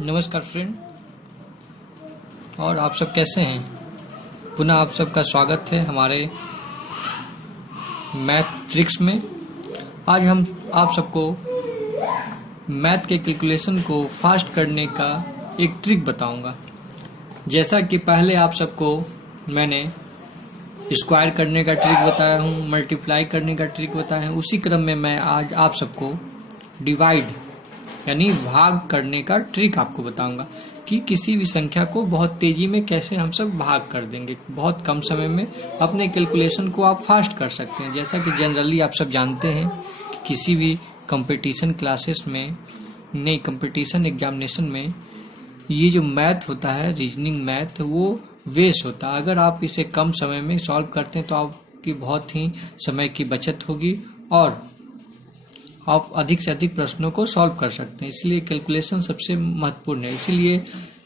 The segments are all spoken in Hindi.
नमस्कार फ्रेंड। और आप सब कैसे हैं? पुनः आप सबका स्वागत है हमारे मैथ ट्रिक्स में। आज हम आप सबको मैथ के कैलकुलेशन को फास्ट करने का एक ट्रिक बताऊंगा। जैसा कि पहले आप सबको मैंने स्क्वायर करने का ट्रिक बताया हूँ, मल्टीप्लाई करने का ट्रिक बताया है, उसी क्रम में मैं आज आप सबको डिवाइड यानी भाग करने का ट्रिक आपको बताऊंगा कि किसी भी संख्या को बहुत तेजी में कैसे हम सब भाग कर देंगे। बहुत कम समय में अपने कैलकुलेशन को आप फास्ट कर सकते हैं। जैसा कि जनरली आप सब जानते हैं कि किसी भी कंपटीशन क्लासेस में, नहीं कंपटीशन एग्जामिनेशन में, ये जो मैथ होता है, रीजनिंग मैथ, वो वेस्ट होता है। अगर आप इसे कम समय में सॉल्व करते हैं तो आपकी बहुत ही समय की बचत होगी और आप अधिक से अधिक प्रश्नों को सॉल्व कर सकते हैं। इसलिए कैलकुलेशन सबसे महत्वपूर्ण है। इसीलिए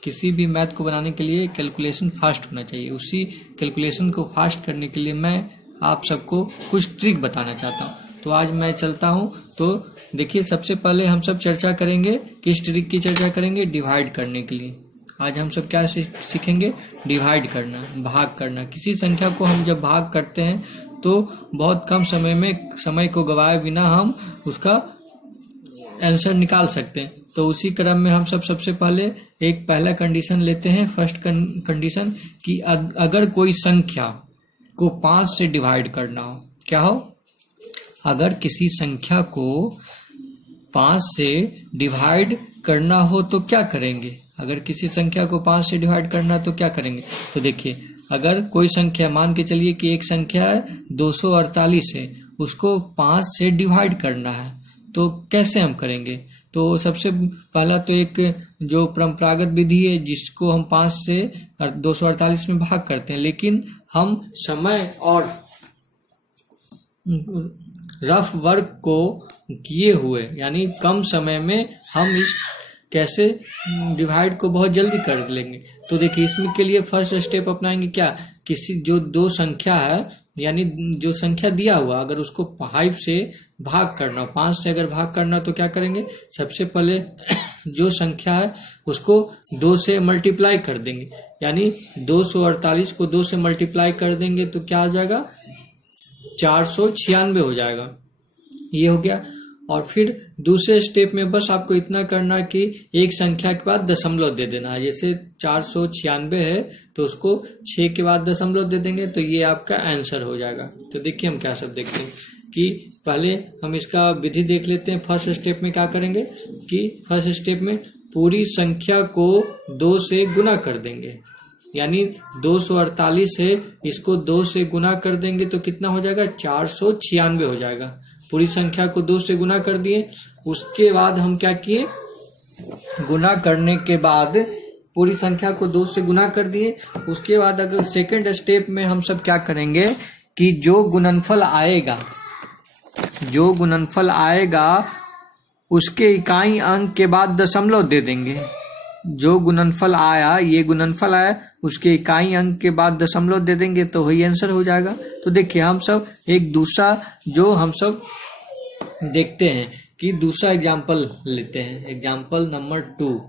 किसी भी मैथ को बनाने के लिए कैलकुलेशन फास्ट होना चाहिए। उसी कैलकुलेशन को फास्ट करने के लिए मैं आप सबको कुछ ट्रिक बताना चाहता हूँ। तो आज मैं चलता हूँ। तो देखिए, सबसे पहले हम सब चर्चा करेंगे, किस ट्रिक की चर्चा करेंगे? डिवाइड करने के लिए। आज हम सब क्या सीखेंगे? डिवाइड करना, भाग करना। किसी संख्या को हम जब भाग करते हैं तो बहुत कम समय में, समय को गवाए बिना हम उसका आंसर निकाल सकते हैं। तो उसी क्रम में हम सब सबसे पहले एक पहला कंडीशन लेते हैं। फर्स्ट कंडीशन कि अगर कोई संख्या को 5 से डिवाइड करना हो, क्या हो? अगर किसी संख्या को 5 से डिवाइड करना हो तो क्या करेंगे? अगर किसी संख्या को 5 से डिवाइड करना तो क्या करेंगे? तो देखिए, अगर कोई संख्या, मान के चलिए कि एक संख्या है 248 है, उसको 5 से डिवाइड करना है, तो कैसे हम करेंगे? तो सबसे पहला तो एक जो परंपरागत विधि है जिसको हम 5 से 248 में भाग करते हैं, लेकिन हम समय और रफ वर्क को किए हुए, यानी कम समय में हम इस कैसे डिवाइड को बहुत जल्दी कर लेंगे। तो देखिए, इसमें के लिए फर्स्ट स्टेप अपनाएंगे क्या? किसी जो दो संख्या है, यानी जो संख्या दिया हुआ, अगर उसको 5 से भाग करना, 5 से अगर भाग करना तो क्या करेंगे? सबसे पहले जो संख्या है उसको 2 से मल्टीप्लाई कर देंगे, यानी 248 को 2 से मल्टीप्लाई कर देंगे तो क्या आ जाएगा? 496 हो जाएगा। ये हो गया। और फिर दूसरे स्टेप में बस आपको इतना करना कि एक संख्या के बाद दशमलव दे देना है। जैसे 496 है तो उसको 6 के बाद दशमलव दे देंगे तो ये आपका आंसर हो जाएगा। तो देखिए, हम क्या सब देखते हैं कि पहले हम इसका विधि देख लेते हैं। फर्स्ट स्टेप में क्या करेंगे कि फर्स्ट स्टेप में पूरी संख्या को 2 से गुना कर देंगे, यानी 248 है, इसको 2 से गुना कर देंगे तो कितना हो जाएगा? 496 हो जाएगा। पूरी संख्या को 2 से गुना कर दिए। उसके बाद हम क्या किए? गुना करने के बाद पूरी संख्या को 2 से गुना कर दिए। उसके बाद अगर सेकंड स्टेप में हम सब क्या करेंगे कि जो गुणनफल आएगा उसके इकाई अंक के बाद दशमलव दे देंगे। जो गुणनफल आया, ये गुणनफल आया, उसके इकाई अंक के बाद दशमलव दे देंगे तो वही आंसर हो जाएगा। तो देखिए, हम सब एक दूसरा जो हम सब देखते हैं कि दूसरा एग्जाम्पल लेते हैं। Example number 2।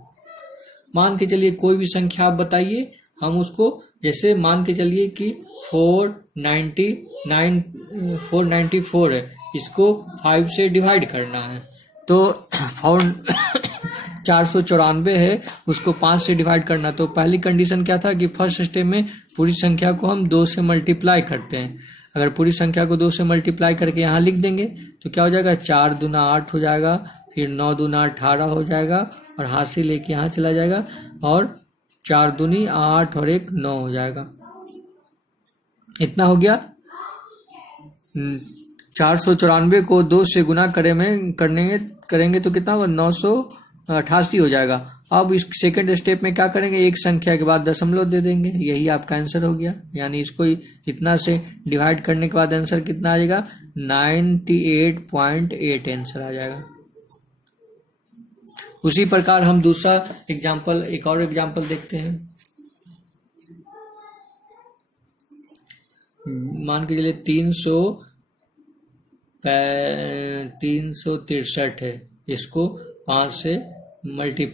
मान के चलिए कोई भी संख्या आप बताइए, हम उसको, जैसे मान के चलिए कि 494 है, इसको 5 से डिवाइड करना है। तो 494 है, उसको 5 से डिवाइड करना। तो पहली कंडीशन क्या था कि फर्स्ट स्टेप में पूरी संख्या को हम 2 से मल्टीप्लाई करते हैं। अगर पूरी संख्या को 2 से मल्टीप्लाई करके यहाँ लिख देंगे तो क्या हो जाएगा? 4 दूना 8 हो जाएगा, फिर 9 दूना 18 हो जाएगा, और हाथ से लेके यहाँ चला जाएगा, और 4 दूनी 8 और 1 9 हो जाएगा। इतना हो गया। 494 को 2 से गुना करेंगे तो कितना होगा? 988 हो जाएगा। अब इस सेकंड स्टेप में क्या करेंगे? एक संख्या के बाद दशमलव दे देंगे, यही आपका आंसर हो गया। यानी इसको इतना से डिवाइड करने के बाद आंसर कितना आ जाएगा? 98.8 आंसर आ जाएगा। उसी प्रकार हम दूसरा एग्जाम्पल, एक और एग्जाम्पल देखते हैं। मान के चलिए 363 है, इसको 5 से मल्टी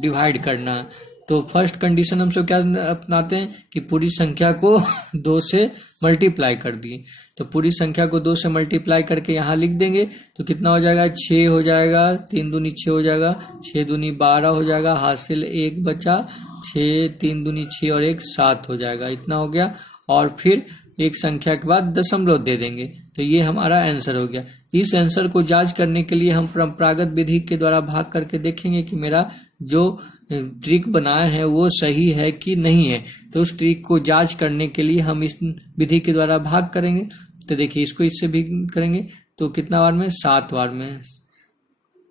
डिवाइड करना है। तो फर्स्ट कंडीशन हम सब क्या अपनाते हैं कि पूरी संख्या को 2 से मल्टीप्लाई कर दिए। तो पूरी संख्या को 2 से मल्टीप्लाई करके यहाँ लिख देंगे तो कितना हो जाएगा, 6 हो जाएगा, 3 दूनी 6 हो जाएगा, 6 दूनी 12 हो जाएगा, हासिल 1 बचा, 6 3 दूनी 6 और 1 7 हो जाएगा। इतना हो गया। और फिर एक संख्या के बाद दशमलव दे देंगे। तो ये हमारा आंसर हो गया। इस आंसर को जांच करने के लिए हम परंपरागत विधि के द्वारा भाग करके देखेंगे कि मेरा जो ट्रिक बनाया है वो सही है कि नहीं है। तो उस ट्रिक को जांच करने के लिए हम इस विधि के द्वारा भाग करेंगे। तो देखिए इसको इससे भी करेंगे तो कितना बार में, 7 बार में,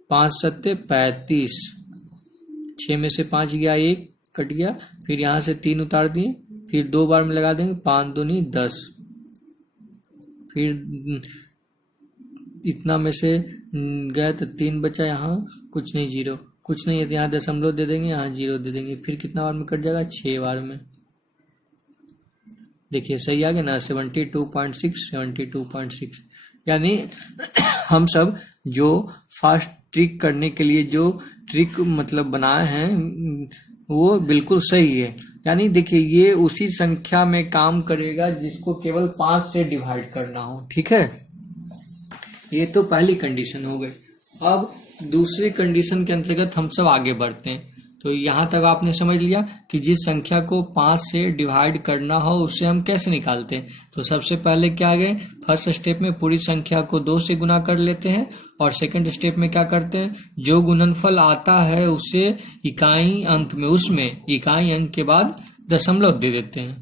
5 सत्ते 35, 6 में से 5 गया, 1 कट गया, फिर यहाँ से 3 उतार दिए, फिर 2 बार में लगा देंगे, 5 दूनी 10, फिर इतना में से गया तो 3 बचा, यहाँ कुछ नहीं, 0 कुछ नहीं है, यहाँ दशमलव दे देंगे, यहाँ 0 दे देंगे, फिर कितना बार में कट जाएगा, 6 बार में। देखिए सही आ गया ना, 72.6 72.6। यानी हम सब जो फास्ट ट्रिक करने के लिए जो ट्रिक मतलब बनाए हैं वो बिल्कुल सही है। यानी देखिए ये उसी संख्या में काम करेगा जिसको केवल 5 से डिवाइड करना हो। ठीक है, ये तो पहली कंडीशन हो गई। अब दूसरी कंडीशन के अंतर्गत हम सब आगे बढ़ते हैं। तो यहाँ तक आपने समझ लिया कि जिस संख्या को 5 से डिवाइड करना हो उसे हम कैसे निकालते हैं। तो सबसे पहले क्या गए, फर्स्ट स्टेप में पूरी संख्या को 2 से गुना कर लेते हैं, और सेकंड स्टेप में क्या करते हैं, जो गुणनफल आता है उसे इकाई अंक में, उसमें इकाई अंक के बाद दशमलव दे देते हैं।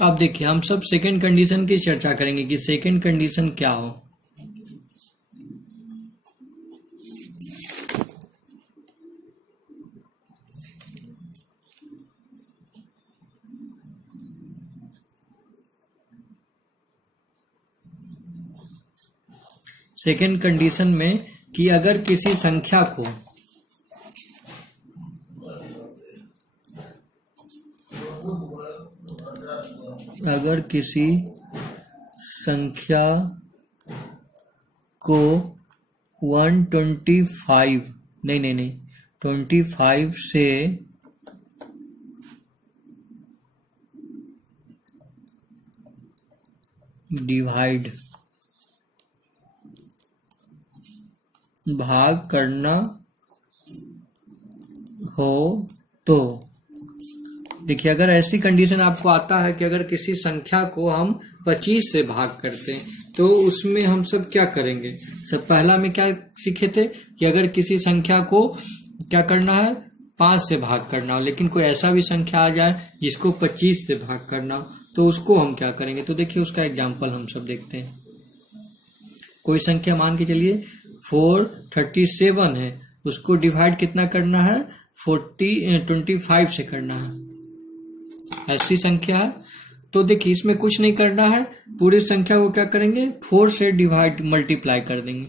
अब देखिए हम सब सेकंड कंडीशन की चर्चा करेंगे कि सेकंड कंडीशन क्या हो। सेकेंड कंडीशन में कि अगर किसी संख्या को को 125 नहीं 25 से डिवाइड भाग करना हो तो देखिए अगर ऐसी कंडीशन आपको आता है कि अगर किसी संख्या को हम 25 से भाग करते हैं तो उसमें हम सब क्या करेंगे। सब पहला में क्या सीखे थे कि अगर किसी संख्या को क्या करना है, 5 से भाग करना हो, लेकिन कोई ऐसा भी संख्या आ जाए जिसको 25 से भाग करना हो तो उसको हम क्या करेंगे। तो देखिए उसका एग्जाम्पल हम सब देखते हैं। कोई संख्या मान के चलिए 437 है, उसको डिवाइड कितना करना है, 25 से करना है। ऐसी संख्या है तो देखिए इसमें कुछ नहीं करना है, पूरी संख्या को क्या करेंगे, 4 से डिवाइड मल्टीप्लाई कर देंगे।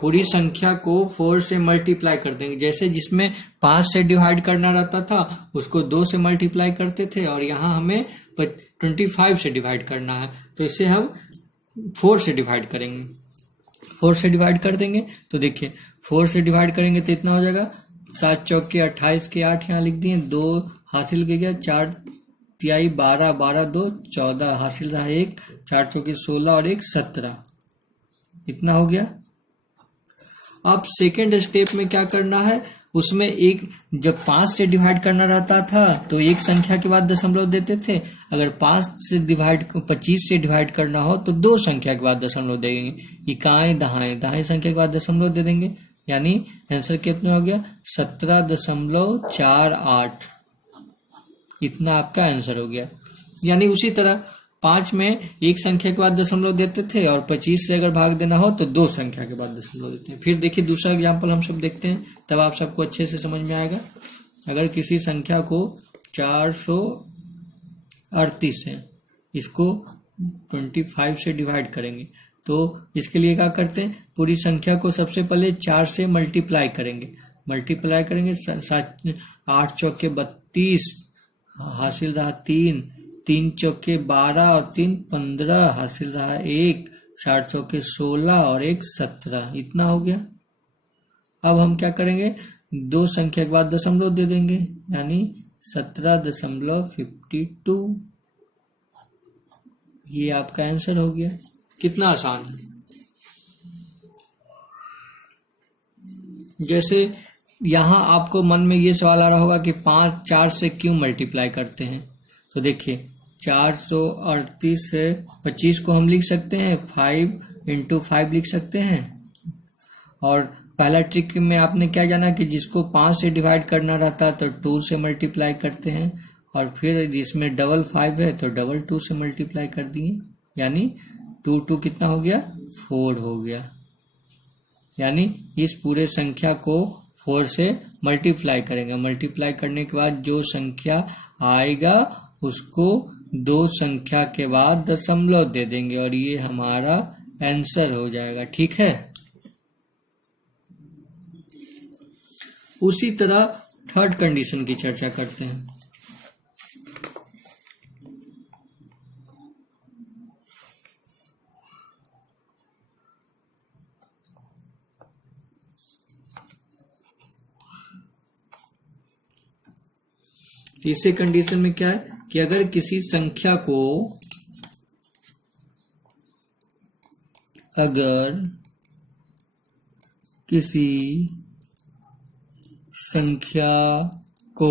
पूरी संख्या को 4 से मल्टीप्लाई कर देंगे। जैसे जिसमें 5 से डिवाइड करना रहता था उसको 2 से मल्टीप्लाई करते थे, और यहाँ हमें 25 से डिवाइड करना है तो इसे हम 4 से डिवाइड करेंगे। 4 से डिवाइड कर देंगे तो देखिए 4 से डिवाइड करेंगे तो इतना हो जाएगा, 7 चौके 28 के 8 यहाँ लिख दिए, 2 हासिल के गया, 4 तिहाई 12, 12 2 14 हासिल रहा 1, 4 चौके 16 और 1 17, इतना हो गया। अब सेकेंड स्टेप में क्या करना है, उसमें एक जब 5 से डिवाइड करना रहता था तो एक संख्या के बाद दशमलव देते थे, अगर 25 से डिवाइड करना हो तो 2 संख्या के बाद दशमलव देंगे, इकाई दहाई संख्या के बाद दशमलव दे देंगे। यानी आंसर कितना हो गया, 17.48, इतना आपका आंसर हो गया। यानी उसी तरह 5 में एक संख्या के बाद दशमलव देते थे, और 25 से अगर भाग देना हो तो 2 संख्या के बाद दशमलव देते हैं। फिर देखिए दूसरा एग्जाम्पल हम सब देखते हैं, तब आप सबको अच्छे से समझ में आएगा। अगर किसी संख्या को 438 है, इसको 25 से डिवाइड करेंगे तो इसके लिए क्या करते हैं, पूरी संख्या को सबसे पहले 4 से मल्टीप्लाई करेंगे 8 चौके 32 हासिल रहा 3 चौके 12 और 3 15 हासिल रहा 1, 4 चौके 16 और 1 17, इतना हो गया। अब हम क्या करेंगे, दो संख्या के बाद दशमलव दे देंगे, यानी 17.52। ये आपका आंसर हो गया। कितना आसान है। जैसे यहां आपको मन में ये सवाल आ रहा होगा कि 4 से क्यों मल्टीप्लाई करते हैं, तो देखिए 438 से 25 को हम लिख सकते हैं 5 × 5 लिख सकते हैं। और पहला ट्रिक में आपने क्या जाना कि जिसको 5 से डिवाइड करना रहता है तो 2 से मल्टीप्लाई करते हैं, और फिर जिसमें डबल 5 है तो डबल 2 से मल्टीप्लाई कर दिए, यानी 2 कितना हो गया, 4 हो गया। यानी इस पूरे संख्या को 4 से मल्टीप्लाई करेंगे। मल्टीप्लाई करने के बाद जो संख्या आएगा उसको दो संख्या के बाद दशमलव दे देंगे और ये हमारा आंसर हो जाएगा। ठीक है। उसी तरह थर्ड कंडीशन की चर्चा करते हैं। तीसरे कंडीशन में क्या है कि अगर किसी संख्या को को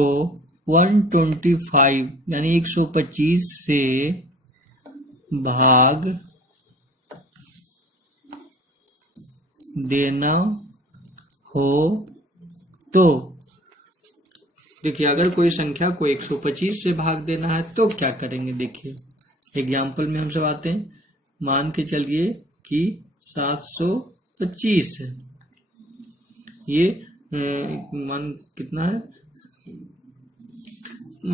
125 यानी 125 से भाग देना हो तो देखिए, अगर कोई संख्या को 125 से भाग देना है तो क्या करेंगे। देखिए एग्जाम्पल में हम सब आते हैं। मान के चलिए कि 725 है, ये मान कितना है,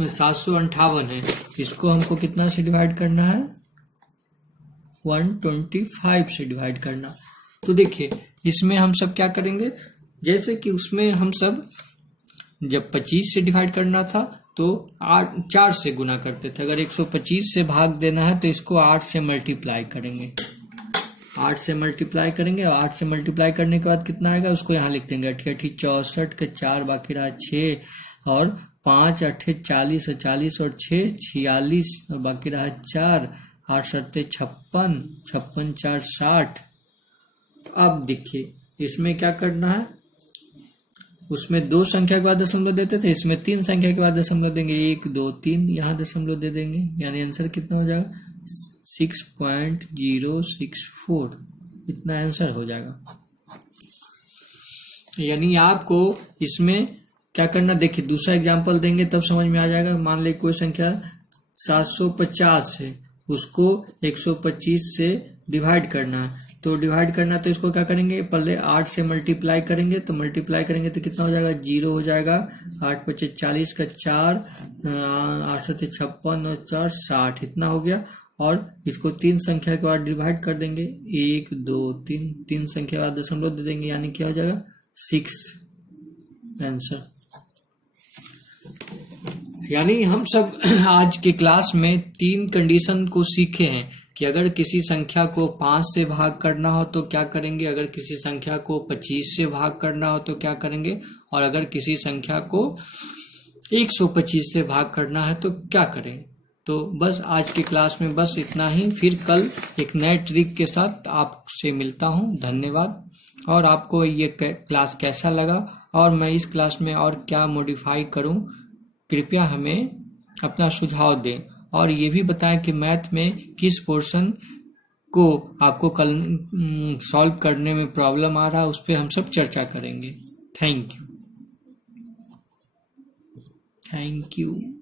758 है। इसको हमको कितना से डिवाइड करना है, 125 से डिवाइड करना। तो देखिए इसमें हम सब क्या करेंगे, जैसे कि उसमें हम सब जब 25 से डिवाइड करना था तो 4 से गुना करते थे। अगर 125 से भाग देना है तो इसको 8 से मल्टीप्लाई करेंगे। 8 से मल्टीप्लाई करेंगे और 8 से मल्टीप्लाई करने के बाद कितना आएगा उसको यहाँ लिख देंगे। 8 64 के 4 बाकी रहा 6 और 5 8 40 और 40 और 6 46 और बाकी रहा 4 8 7 56 56 4 60। अब देखिए इसमें क्या करना है, उसमें दो संख्या के बाद दशमलव देते थे, इसमें 3 संख्या के बाद दशमलव देंगे। 1 2 3 यहाँ दशमलव दे देंगे, यानी आंसर कितना हो जाएगा 6.064। इतना आंसर हो जाएगा। यानी आपको इसमें क्या करना, देखिए दूसरा एग्जांपल देंगे तब समझ में आ जाएगा। मान ले कोई संख्या 750 है, उसको 125 से डिवाइड करना है, तो डिवाइड करना तो इसको क्या करेंगे, पहले 8 से मल्टीप्लाई करेंगे। तो मल्टीप्लाई करेंगे तो कितना हो जाएगा, 0 हो जाएगा। 8 5 40 का 4 8 7 56 और 4 60, इतना हो गया। और इसको 3 संख्या के बाद डिवाइड कर देंगे, 1 2 3 3 संख्या के बाद दशमलव दे देंगे, यानी क्या हो जाएगा 6 आंसर। यानी हम सब आज के क्लास में 3 कंडीशन को सीखे हैं कि अगर किसी संख्या को 5 से भाग करना हो तो क्या करेंगे, अगर किसी संख्या को 25 से भाग करना हो तो क्या करेंगे, और अगर किसी संख्या को 125 से भाग करना है तो क्या करें। तो बस आज की क्लास में बस इतना ही। फिर कल एक नए ट्रिक के साथ आपसे मिलता हूं। धन्यवाद। और आपको ये क्लास कैसा लगा और मैं इस क्लास में और क्या मॉडिफाई करूं, कृपया हमें अपना सुझाव दें। और ये भी बताएं कि मैथ में किस पोर्शन को आपको कल सॉल्व करने में प्रॉब्लम आ रहा है, उस पर हम सब चर्चा करेंगे। Thank you.